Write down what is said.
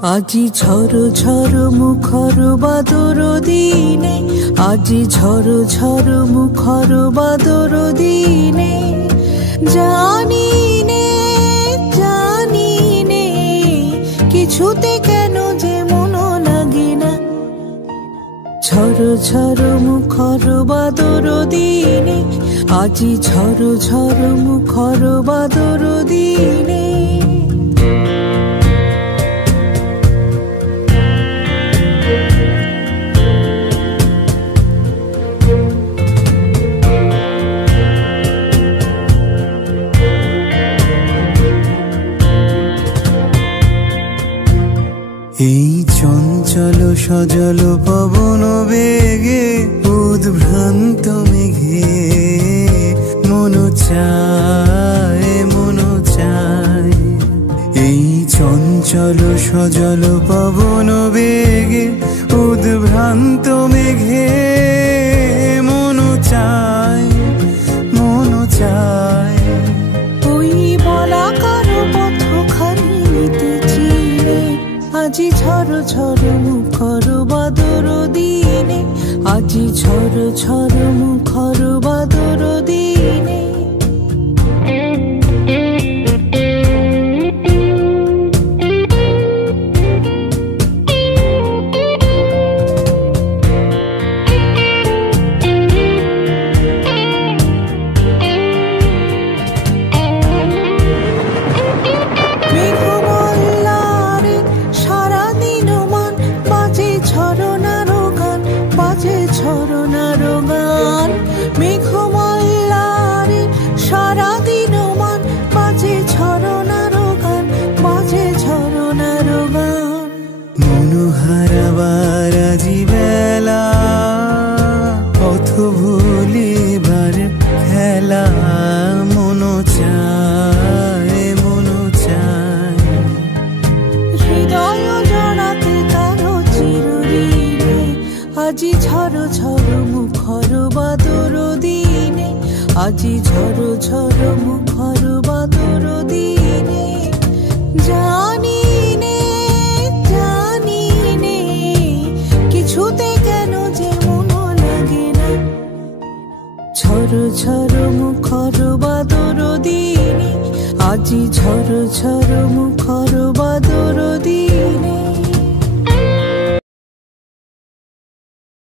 আজি ঝড় ঝড় মুখর বাদর দিনে, আজি ঝড় ঝড় মুখর বাদর দিনে, জানি নে জানি নে কিছুতে কেন যে মন লাগে না। ঝড় ঝড় মুখর বাদর দিনে, আজি ঝড় ঝড় মুখর বাদর দিনে। এই চঞ্চল সজল পবন বেগে উদ্ভ্রান্ত মেঘে মন চায় মন চায়। এই চঞ্চল সজল পবন বেগে উদ্ভ্রান্ত মেঘে মন চায় মন চায়। ওই বলাকার পথখানি নিতেছি রে, আজি ঝড় ঝড় মুখর বাদর দিনে, আজি ঝড় ঝড় মুখর বাদর দিনে। ঝরনার গান মেঘমাল্লারে সারাদিন মান বাজে, ঝরনার গান বাজে, ঝরনার গান। মনোহারাবার আজি বেলা পথ ভুলিবার খেলা মন চায় মন চায়। হৃদয় জড়াতে কারো চিরঋণে, আজি ঝড় ঝড় মুখর বাদর দিনে, আজি ঝড় ঝড় মুখর বাদর দিনে। জানি নে কিছুতে কেন যে মন লাগে না। ঝড় ঝড় মুখর বাদর দিনে, আজি ঝড় ঝড় মুখর